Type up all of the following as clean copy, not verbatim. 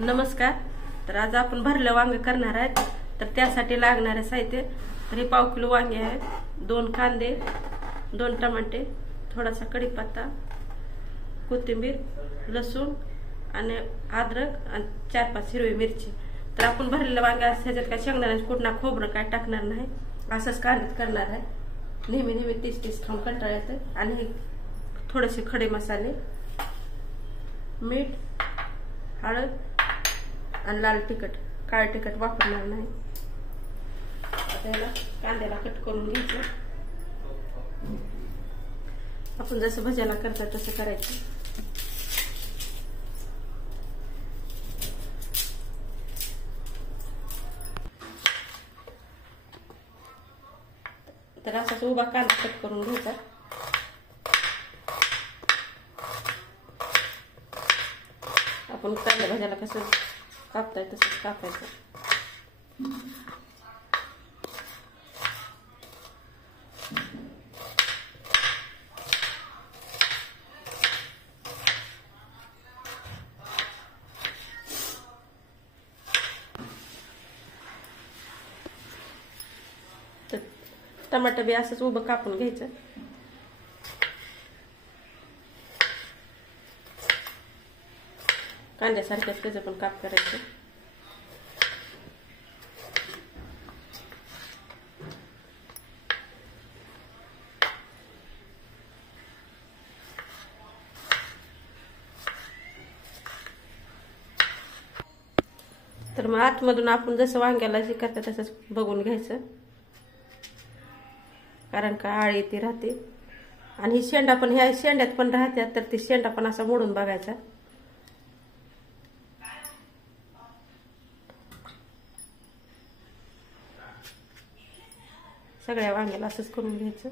नमस्कार. तर आज आपण भरलं वांगे करणार आहेत. तर त्यासाठी लागणारे साहित्य, तर हे पाव किलो वांगे आहेत, 2 कांदे, 2 टमाटे, थोडासा कढीपत्ता, कोथिंबीर, लसूण आणि अद्रक आणि 4-5 हिरवी मिरची. तर आपण भरलेलं वांगे ह्याच्यात काय शेंगदाण्याचं कुटणा खोबरं काय टाकणार नाही, असंच कांद्यात करणार आहे. नेहमी 30 खाऊन कंटाळा येतं. आणि थोडेसे खडे मसाले, मीठ, हळद आणि लाल तिखट, काळे तिखट वापरणार नाही. आता याला कांद्याला कट करून घ्यायचं. आपण जसं भज्याला करतात तसं करायचं. तर असाच उभा कांदा कट करून घ्यायचा. आपण कांदा भाज्याला कसं कापताय तसंच कापायचं. तर टमाटर बी असंच उभं कापून घ्यायचं. कांद्यासारख्याच त्याचं पण काप करायचं. तर मग आतमधून आपण जसं वांग्याला जे करतात तसंच बघून घ्यायचं, कारण का आळी ती राहते. आणि ही शेंडा पण ह्या शेंड्यात पण राहतात, तर ती शेंडा पण असा मोडून बघायचा. सगळ्या वांग्याला असंच करून घ्यायचं.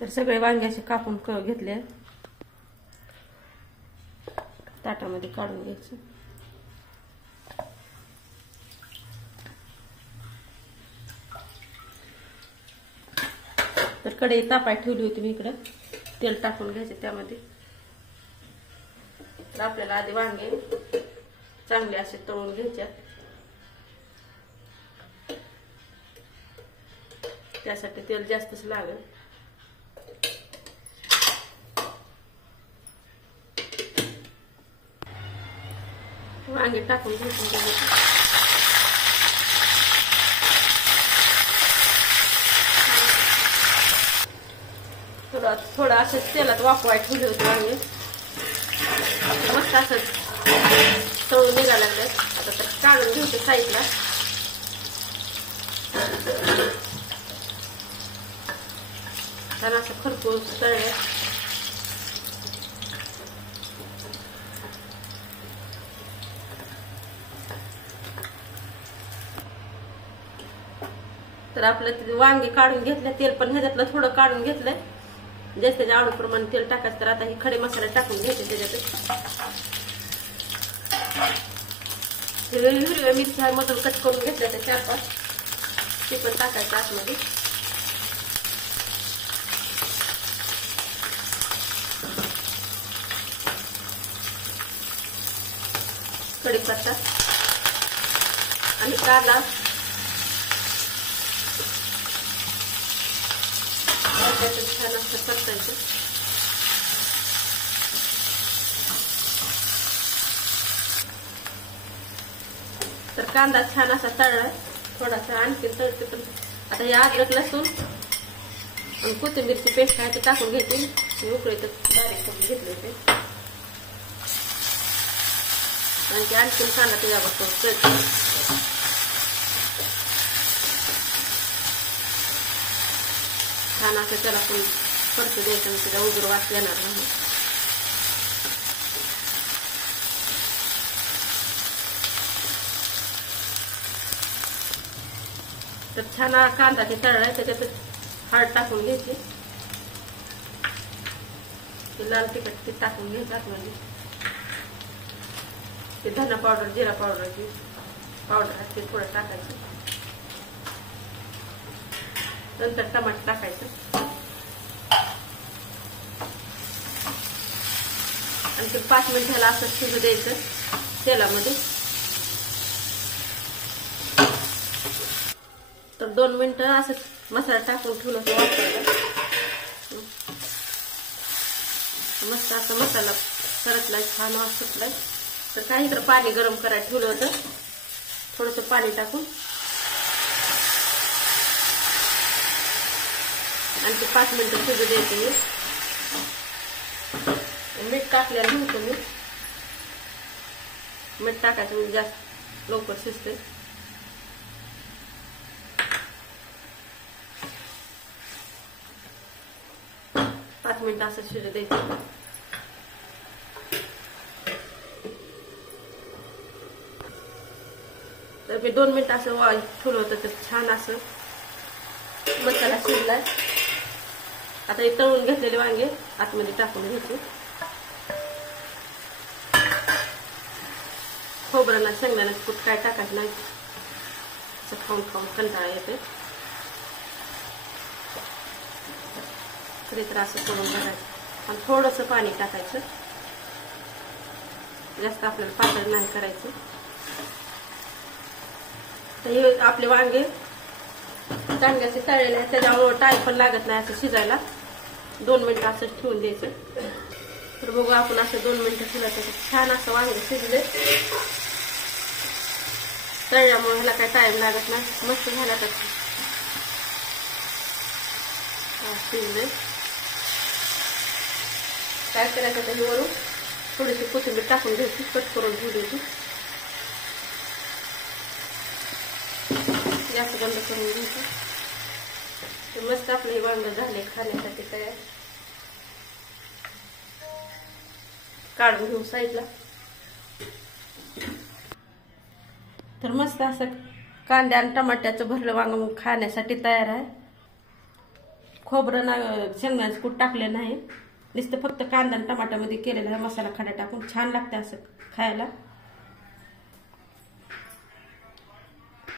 तर सगळे वांगे असे कापून घेतले, ताटामध्ये काढून घ्यायचं. तर कढई तापाय ठेवली होती मी इकडं, तेल टाकून घ्यायचे त्यामध्ये. तर आपल्याला आधी वांगे चांगले असे तळून घ्यायचे. त्यासाठी तेल जास्तच लागेल. वांगे टाकून घ्यायचे. थोडं असं तेलात वाफवाय ठेवले होते वांगे. मस्त असंच तळून निघायला लागले. आता तर काढून घ्यायचे साईडला. छान असं खरपूस तळले. तर आपलं वांगे काढून घेतले, तेल पण ह्याच्यातलं थोडं काढून घेतलंय. जास्त त्याच्या आवडीप्रमाणे तेल टाकायचं. तर आता हे खडे मसाले टाकून घ्यायचे त्याच्यात. हिरव्या मिरच्या मधून कट करून घेतल्या त्या 4-5, ते पण टाकायचं आतमध्ये. कढीपत्ता आणि कांदा छान असं परतायचं. तर कांदा छान असा तळलाय. थोडासा आणखी तळते. पण आता हे अद्रक, लसूण आणि कोथिंबीरची पेस्ट आहे ती टाकून घ्यायची. उकळीत बारीक करून घेतले ते. आणि ते आणखी कांदा त्याच्यावर तळते. छान असं त्याला पण परत द्यायचं, त्याचा उग्र वास येणार नाही. तर छान कांदा ते तळलाय. त्याच्यात हळद टाकून घ्यायची. लाल तिखट ते टाकून घ्यायचं आतमध्ये. ते धना पावडर, जिरा पावडर जी पावडर आहे ते थोडं टाकायचं. नंतर टमाटर टाकायचं. आणखी 5 मिनिट ह्याला असं शिजू द्यायचं तेलामध्ये. तर 2 मिनिटं असं मसाला टाकून ठेवलं होतं वाफवायला. मस्त असा मसाला सरकलाय, छान वास सुटलाय. तर काही इकडं पाणी गरम करायला ठेवलं होतं. थोडंसं पाणी टाकून आणखी 5 मिनिटं शिजू द्यायचं. मीठ टाकलेलं नव्हतं मी. मीठ टाकायचं म्हणजे जास्त लवकर शिजते. पाच मिनिटं असं शिजू द्यायचं. तर मी 2 मिनिटं असं ठेवलं होतं तर छान असं मसाला शिजलाय. आता हे तळून घेतलेले वांगे आतमध्ये टाकून घ्यायचे. खोबरं ना शेंगदाण्याचं कूट काय टाकायचं नाही, असं खाऊन खाऊन कंटाळा येते. तरी तर असं करून भरायचं आणि थोडंसं पाणी टाकायचं. जास्त आपल्याला पातळ नाही करायचं. तर हे आपले वांगे चांगल्याचे तळलेले आहेत, त्याच्यामुळे टाईम पण लागत नाही असं शिजायला. 2 मिनिटं असं ठेवून द्यायचं. तर बघू आपण असं 2 मिनिटं ठेवलं तर छान असं वांगे शिजले. तळल्यामुळे ह्याला काय टाइम लागत नाही. मस्त झाला तर शिजले. काय करायचं तर वरून थोडीशी कोथिंबीर टाकून घ्यायची, कट करून ठेवली होती. जास्त बंद करून घ्यायचं. मस्त आपले वांग झाले खाण्यासाठी तयार. काढून घेऊ साईडला. तर मस्त असं कांद्या आणि टमाट्याचं भरलं वांग खाण्यासाठी तयार आहे. खोबरं ना शेंगदाण्याचं कूट टाकले नाही, नुसतं फक्त कांदा आणि टमाट्यामध्ये केलेला आहे मसाला खडा टाकून. छान लागते असं खायला.